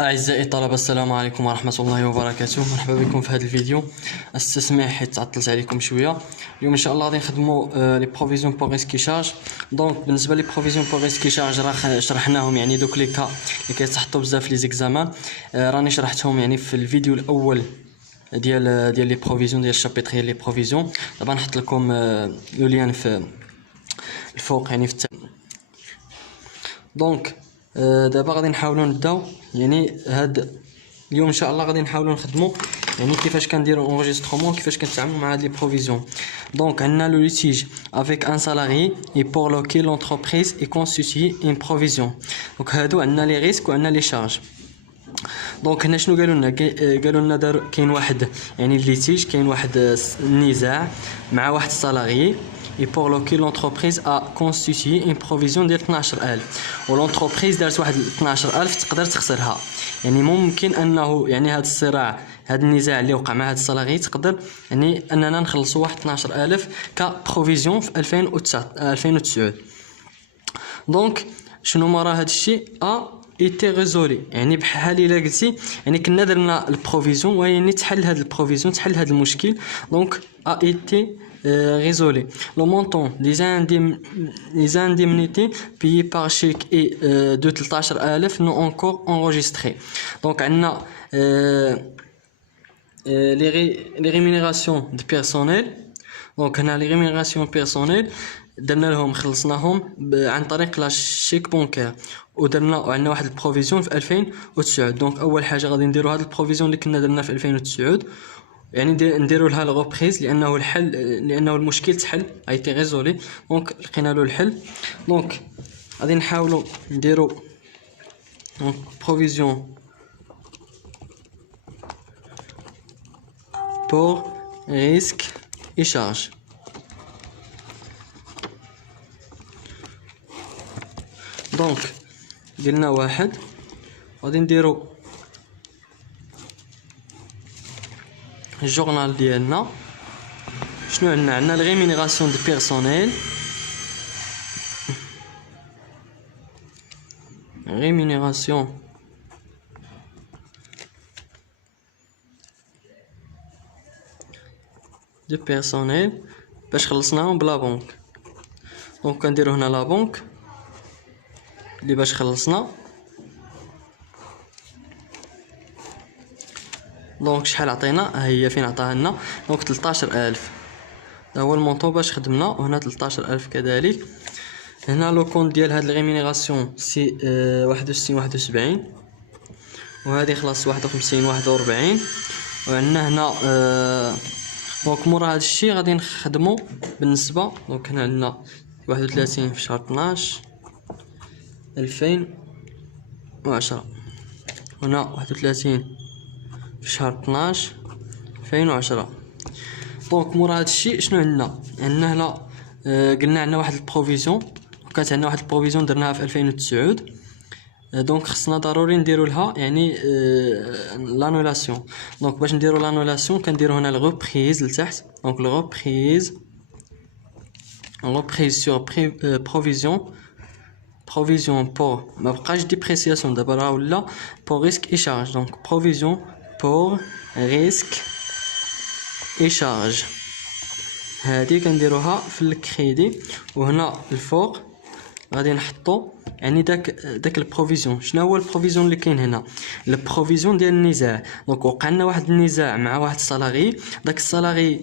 أعزائي الطلبة، السلام عليكم ورحمة الله وبركاته. مرحبا بكم في هذا الفيديو. استسمح حيت تعطلت عليكم شوية. اليوم إن شاء الله غادي نخدموا لي بروفيزيون بوغ ريسك شارج. دونك بالنسبة لي بروفيزيون بوغ ريسك شارج راه شرحناهم، يعني دوك لي كا اللي كيتحطوا بزاف في لي زيكزامان. راني شرحتهم يعني في الفيديو الأول ديال لي بروفيزيون ديال الشابيتر ديال لي بروفيزيون. دابا نحط لكم لو لين في الفوق يعني في دونك دابا غادي نحاولوا نبداو يعني هاد اليوم ان شاء الله غادي نحاولوا نخدموا يعني كيفاش كنديروا انغيسترومون، كيفاش كنتعاملوا مع هاد لي بروفيزيون. دونك عندنا لو ليتيج افيك ان سالاري اي بور لوكي لونتربريز اي كونستيتيي ان بروفيزيون. دونك هادو عندنا لي ريسك وعندنا لي شارج. دونك هنا شنو قالوا لنا؟ قالوا لنا دار كاين واحد يعني الليتيج، كاين واحد النزاع مع واحد السالاري et pour lequel l'entreprise a constitué une provision ديال 12000 والانتربريز دارت واحد 12000 تقدر تخسرها. يعني ممكن انه يعني هذا الصراع، هذا النزاع اللي وقع مع هذا السالاري تقدر يعني اننا نخلصوا واحد 12000 كبروفيزيون في 2009. دونك شنو مرا هذا الشيء ايتي ريزولي، يعني بحال الا قلتي يعني كنا درنا البروفيزيون ويعني تحل هذا البروفيزيون، تحل هذا المشكل. دونك ايتي résolu. Le montant des indemnités payées par chèque est de 13000 non encore enregistré. Donc on a les rémunérations de personnel. Donc on a les rémunérations personnelles درنا لهم خلصناهم عن طريق لا شيك بونكير، ودرنا وعندنا واحد البروفيزيون في 2009. دونك اول حاجه غادي نديروا هذا البروفيزيون اللي كنا درنا في 2009، يعني نديروا لها الغوبريز لانه الحل، لانه المشكل تحل ايتي ريزولي. دونك لقينا له الحل. دونك غادي نحاولوا نديروا دونك بروفيزيون بور ريسك اي شارج. دونك قلنا واحد، غادي نديروا الجورنال ديالنا. شنو عندنا الريمينيراسيون دو بيرسونيل، ريمينيراسيون دو بيرسونيل باش خلصناهم بلا بنك. دونك كنديروا هنا لا بنك اللي باش خلصنا. دونك شحال عطينا؟ ها هي فين عطاها لنا. دونك 13000 هذا هو المونطو باش خدمنا، وهنا 13000 كذلك. هنا لو كونط ديال هاد الريمينيراسيون سي 61 وهذه خلاص 51 وعندنا هنا دونك مورا هاد الشيء غادي نخدمو بالنسبه. دونك هنا عندنا 31 في شهر 12 2010، هنا 31 في شهر 12 2010. دونك مورا هاد الشيء شنو عندنا هنا؟ قلنا عندنا واحد البروفيزيون، كانت عندنا واحد البروفيزيون درناها في 2009. دونك خصنا ضروري نديرو لها يعني لانولاسيون. دونك باش نديرو لانولاسيون كنديرو هنا الغوبريز لتحت. دونك الغوبريز سور provision pour ما بقاش ديبريسياسيون دابا راه ولا pour risque et charge. donc provision pour risque et charge هذه كنديروها في الكريدي. وهنا الفوق غادي نحطو يعني داك البروفيزيون. شنو هو البروفيزيون اللي كاين هنا؟ البروفيزيون ديال النزاع. دونك وقع لنا واحد النزاع مع واحد السالاري، داك السالاري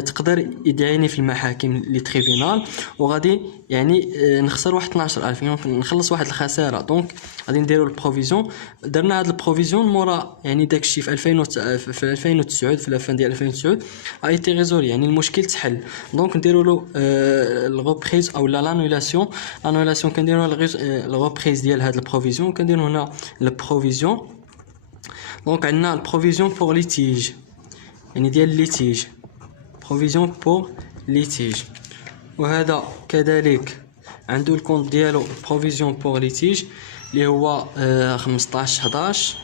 تقدر يدعيني في المحاكم لي تريبينال وغادي يعني نخسر واحد 12000، يعني نخلص واحد الخساره. دونك غادي نديروا البروفيزيون. درنا هذا البروفيزيون مورا يعني داكشي في 2009 في الفان ديال 2009 ايتي ريزولي، يعني المشكل تحل. دونك نديروا له الغوبريز او لانولاسيون. لانولاسيون كنديروا الغوبريز ديال هذا البروفيزيون، كنديروا هنا البروفيزيون. دونك عندنا البروفيزيون بور ليتيج، يعني ديال الليتيج، بروفيزيون بور ليتيج. وهذا كذلك عنده الكونط ديالو بروفيزيون بور ليتيج اللي هو 15/11.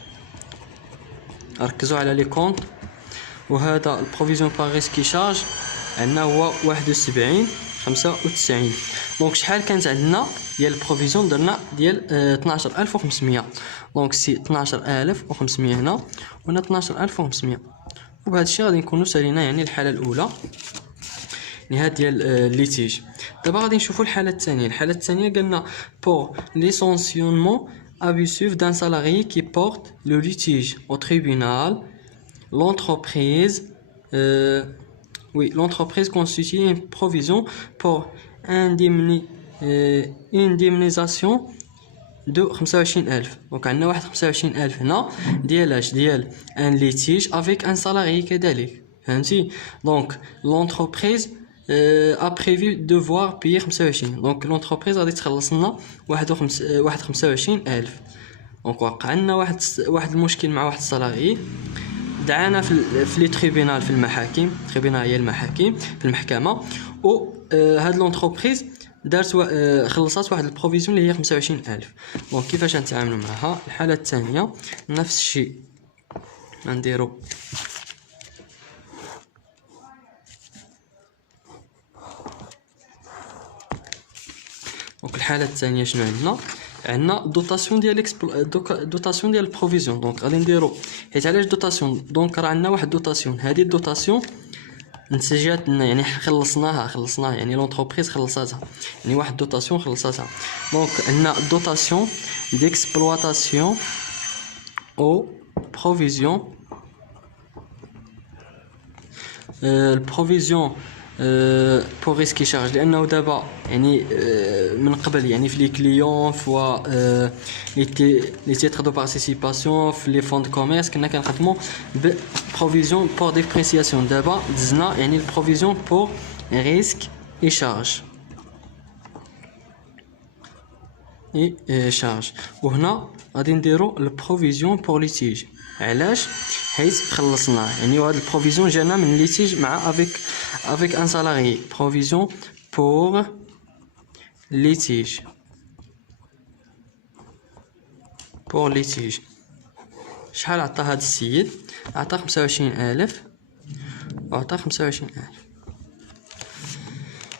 ركزوا على لي كونط. وهذا البروفيزيون بار ريسك شارج عندنا هو 71 95. دونك شحال كانت عندنا ديال البروفيزيون؟ درنا ديال 12500. دونك سي 12500 هنا وهنا 12500. وبهذا الشيء غادي نكونوا سالينا يعني الحاله الاولى نهاية ديال الليتيج. دابا غادي نشوفوا الحاله الثانيه. الحاله الثانيه قالنا pour licenciement abusif d'un salarié qui porte le litige au tribunal, l'entreprise l'entreprise constitue une provision pour indemnisation de 25000. دونك عندنا واحد 25000 هنا ديال ان ليتيج افيك ان سالاري كذلك، فهمتي؟ دونك l'entreprise a prévu devoir payer 25. دونك l'entreprise غادي تخلص لنا واحد 25000. دونك وقع عندنا واحد المشكل مع واحد السالاري، دعانا في لي تريبينال، في المحاكم، تريبينال هي المحاكم، في المحكمه، و هاد لونتربريز دارت خلصات واحد البروفيزيون اللي هي 25000. دونك كيفاش نتعاملوا معها؟ الحاله الثانيه نفس الشيء نديرو دونك الحاله الثانيه شنو عندنا؟ عندنا دوطاسيون ديال دوطاسيون ديال البروفيزيون. دونك غادي نديرو، حيت علاش دوطاسيون؟ دونك راه عندنا واحد دوطاسيون، هذه الدوطاسيون نتجات لنا يعني خلصناها يعني لونتربريز خلصاتها، يعني واحد دوطاسيون خلصاتها. دونك عندنا دوطاسيون ديكسبلواتاسيون او بروفيزيون. البروفيزيون بور ريسك شارج، لانه دابا يعني من قبل يعني في لي كليون فوا لي تيتر دو بارتيسيباسيون في لي فون دو كوميرس كنا كنخدموا بروفيزيون بور ديبريسياسيون. دابا دزنا يعني البروفيزيون بور ريسك اي شارج وهنا غادي نديرو البروفيزيون بور ليتيج. علاش؟ حيت خلصنا يعني هاد البروفيزيون جانا من ليتيج مع افيك ان سالاري. بروفيزيون بور ليتيج شحال عطى هاد السيد؟ عطى 25000 وعطى 25000.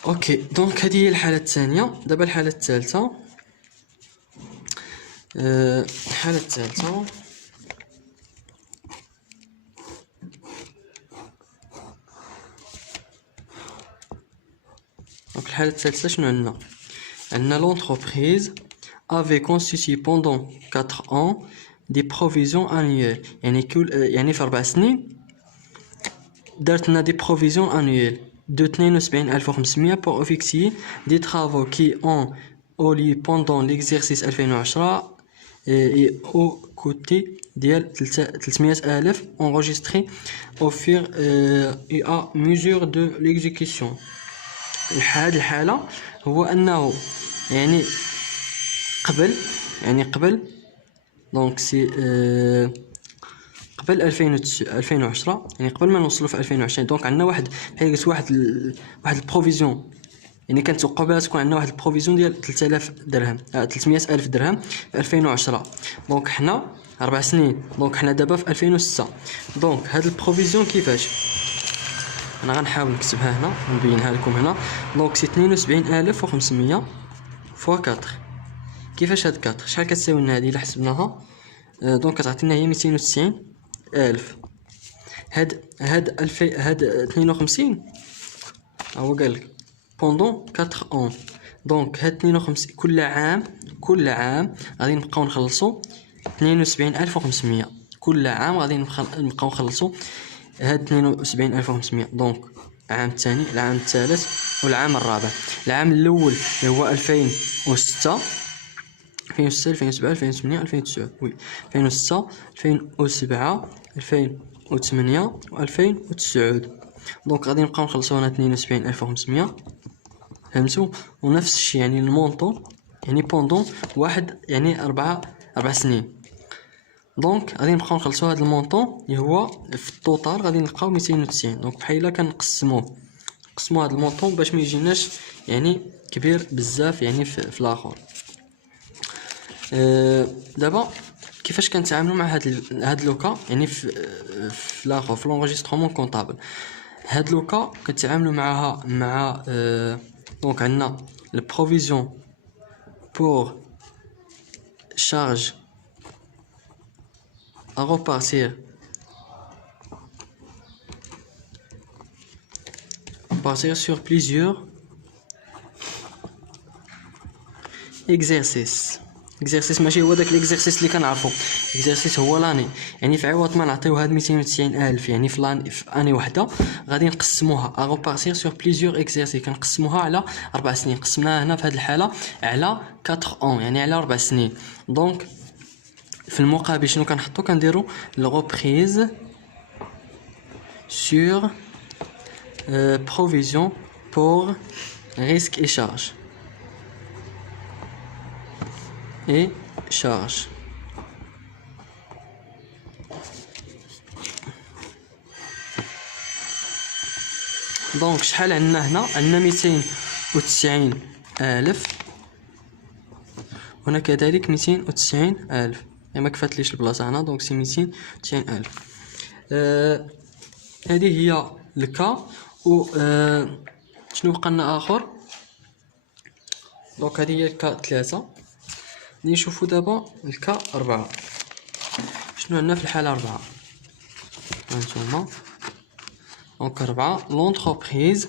اوكي، دونك هذه هي الحاله الثانيه. دابا الحاله الثالثه، donc الحالة الثالثة شنو عندنا؟ عندنا l'entreprise avait constitué pendant 4 ans des provisions annuelles. يعني في 4 سنين دارت لنا دي provisions annuelles de 72500 pour effectuer des travaux qui ont eu lieu pendant l'exercice 2010 et au côté ديال 300000 enregistrés au fur et à mesure de l'exécution. هاد الحالة هو أنه يعني قبل دونك سي قبل 2010 يعني قبل ما نوصلوا في 2020. دونك عندنا واحد البروفيزيون، يعني كنتوقعوا بها تكون عندنا واحد البروفيزيون ديال 3000 درهم 300000 درهم في 2010. دونك حنا 4 سنين، دونك حنا دابا في 2006. دونك هاد البروفيزيون كيفاش؟ انا غنحاول نكتبها هنا ونبينها لكم هنا. دونك سي 72500 فوا 4. كيفاش هاد 4 شحال كتساوي لنا هذه الا حسبناها؟ دونك كتعطينا هي 290000. هاد 52 هو قال لك بوندون 4 اون. دونك هاد 52 كل عام غادي نبقاو نخلصوا 72500 كل عام، غادي نبقاو نخلصوا هاد 72500. دونك العام الثاني، العام الثالث والعام الرابع. العام الاول اللي هو 2006 2007 2008 2009 وي 2006 2007 2008 و2009. دونك غادي نبقاو نخلصوا هنا 72500، فهمتوا؟ ونفس الشيء يعني المونطون يعني بوندون واحد يعني 4 سنين. دونك غادي نبقاو نخلصوا هذا المونطون اللي هو في التوتال غادي نلقاو 290. دونك بحال كنقسموا هذا المونطون باش ما يجيناش يعني كبير بزاف يعني في الاخر. دابا كيفاش كنتعاملوا مع هاد لوكا يعني في الاخر في لونجسترومون كونطابل؟ هاد لوكا كنتعاملوا معها مع Donc on a la provision pour charge à repartir sur plusieurs exercices. exercice ماشي هو داك الاكزرسيس اللي كنعرفو. اكزرسيس هو لاني، يعني في عوض ما نعطيو هاد 290 الف يعني في اني وحده غادي نقسموها ا روبارتير سور بليزيور اكزرسيس. كنقسموها على 4 سنين. قسمناها هنا في هاد الحاله على 4 اون يعني على 4 سنين. دونك في المقابل شنو كنحطو؟ كنديرو لو ريبريز sur provision pour risque et charge et charge. دونك شحال عندنا هنا؟ عندنا 290 ألف، هنا كذلك 290 ألف، يعني ما كفاتليش البلاصه هنا. دونك سي 290 ألف. هذه هي الكا. و شنو بقى لنا اخر؟ دونك هذه هي الكا 3. نشوفوا دابا الكا 4. شنو عندنا في الحاله 4؟ هانتوما دونك 4 l'entreprise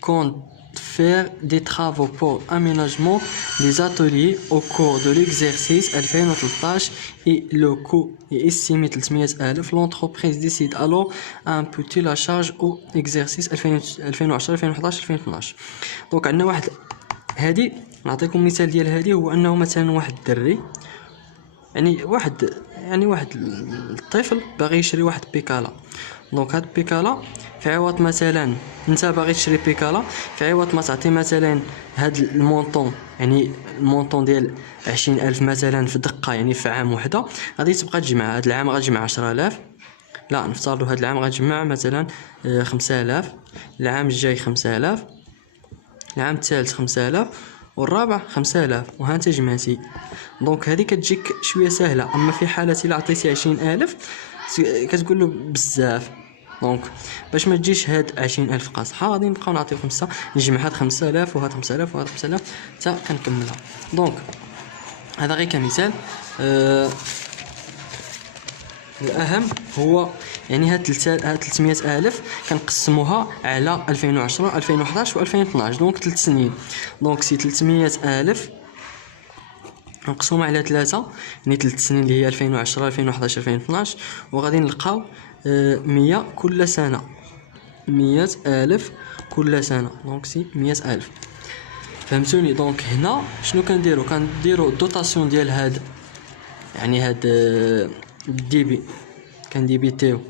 compte faire des travaux pour aménagement des ateliers au cours de l'exercice 2013 et le coût est estimé 300 ألف. L'entreprise décide alors à imputer la charge au exercice 2010 2011 2012. دونك عندنا واحد، هذه نعطيكم مثال ديال هذه، هو انه مثلا واحد الدري، يعني واحد الطفل باغي يشري واحد بيكالا. دونك هاد بيكالا في عوض مثلا انت باغي تشري بيكالا، في عوض ما تعطي مثلا هاد المونطون، يعني المونطون ديال 20 ألف مثلا في دقه، يعني في عام وحده غادي تبقى تجمع. هاد العام غتجمع 10,000، لا نفترضوا هاد العام غتجمع مثلا 5000، العام الجاي 5000، العام الثالث 5000، والرابع 5000، وها انت جمعتي. دونك هذه كتجيك شويه سهله. اما في حاله الا عطيتي 20,000 كتقول له بزاف. دونك باش ما تجيش هاد 20,000 قاصحه غادي نبقاو نعطيو 5، نجمع هاد 5000 وهاد 5000 وهاد 5000 حتى كنكملها. دونك هذا غير كمثال. الأهم هو يعني هاد 300 ألف كنقسموها على 2010 2011 و 2012، دونك 3 سنين. دونك سي 300 ألف نقسموها على 3، يعني 3 سنين اللي هي 2010 2011 2012، وغادي نلقاو 100 كل سنة، 100 ألف كل سنة. دونك سي 100 ألف. فهمتوني؟ دونك هنا شنو كنديرو الدوطاسيون ديال هاد، يعني هاد الديبي كنديبيتيو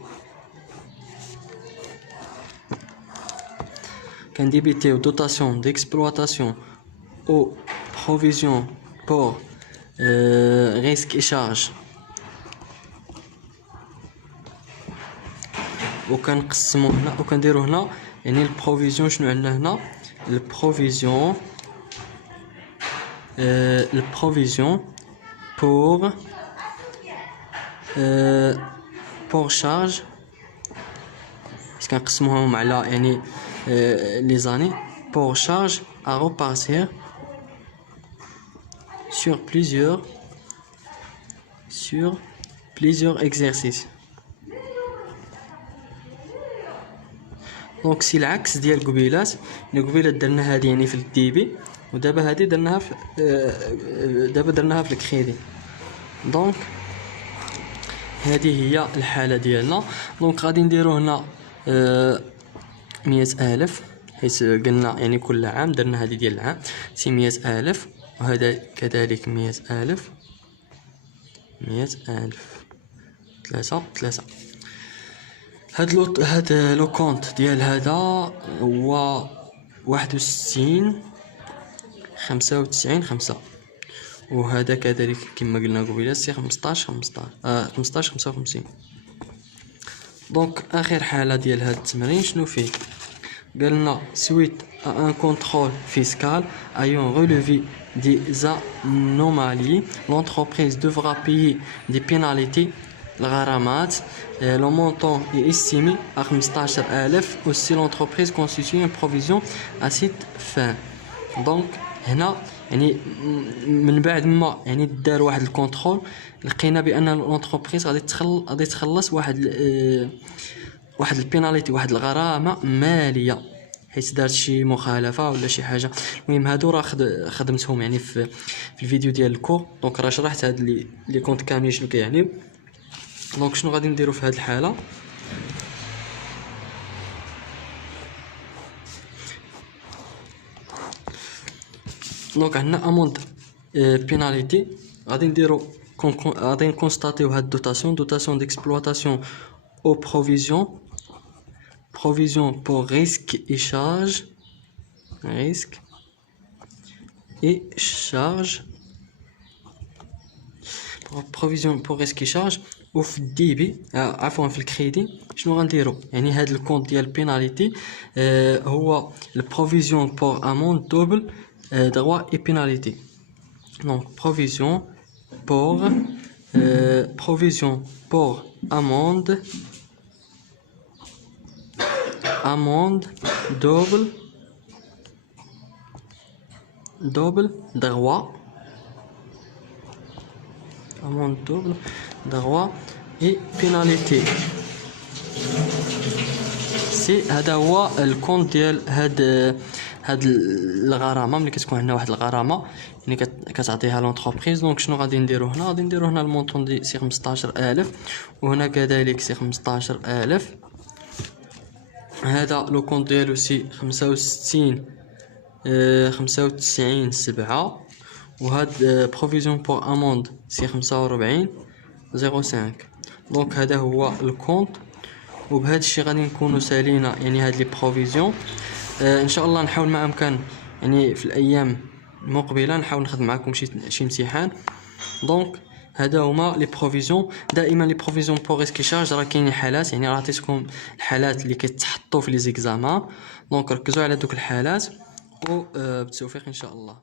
dotation d'exploitation aux provisions pour risque et charge. وكنقسمو هنا وكنديرو هنا يعني البروفيزيون. شنو عندنا هنا؟ البروفيزيون pour charge. باش كنقسموهم على يعني les années pour charge à repartir sur plusieurs exercices. دونك سي العكس ديال قبيلات. قبيلات درنا هذه يعني في الديبي، ودابا هذه درناها في الكريدي. دونك هذه هي الحاله ديالنا. دونك غادي نديرو هنا 100 ألف، حيت قلنا يعني كل عام درنا هذه ديال العام سي 100 ألف، وهذا كذلك 100 ألف 100 ألف 3. هاد لو كونت ديال هذا هو 61 95 5، وهذا كذلك كما قلنا قبيله سي 15 55. دونك اخر حاله ديال هاد التمرين شنو فيه؟ قالنا suite à un contrôle fiscal ayant relevé des anomalies, l'entreprise devra payer des pénalités الغرامات. le montant est estimé à 15,000. Aussi l'entreprise constitue une provision à cette fin. دونك هنا يعني من بعد ما يعني دار واحد الكونترول لقينا بان لونتربريز غادي تخلص واحد البيناليتي، واحد الغرامه ماليه حيت دارت شي مخالفه ولا شي حاجه. المهم هادو راه خدمتهم يعني في الفيديو ديال الكور، دونك راه شرحت هاد لي كونط كاملين شنو كيعنيو. دونك شنو غادي نديرو في هاد الحاله؟ دونك عندنا اموند بيناليتي، غادي نديرو غادي نكونستاتيو هاد دوتاسيون ديكسبلواتاسيون او provision pour risque et charge, provision pour risque et charge. وفي الديبي عفوا في الكريدي شنو غنديرو؟ يعني هاد الكونت ديال بيناليتي هو البروفيزيون بور اموند دوبل droit et pénalité. Donc provision pour amende double droit, amende double droit et pénalité. سي هذا هو الكونت ديال هاد الغرامه. ملي كتكون عندنا واحد الغرامه يعني كتعطيها لونتربريز، دونك شنو غادي نديرو هنا؟ غادي نديرو هنا المونطون دي سي 15000 وهنا كذلك سي 15000. هذا لو كونت ديالو سي 95 7 وهاد بروفيزيون بور اموند سي 45 05. دونك هذا هو الكونت، وبهذا الشيء غادي نكونوا سالينا يعني هاد لي بروفيزيون. ان شاء الله نحاول ما امكن يعني في الايام المقبله نحاول نخدم معكم شي امتحان. دونك هذا هما لي بروفيزيون. دائما لي بروفيزيون بور ريسك شارج راه كاينين حالات، يعني راه عطيتكم الحالات اللي كتحطوا في لي زيكزامان، دونك ركزوا على دوك الحالات وبالتوفيق ان شاء الله.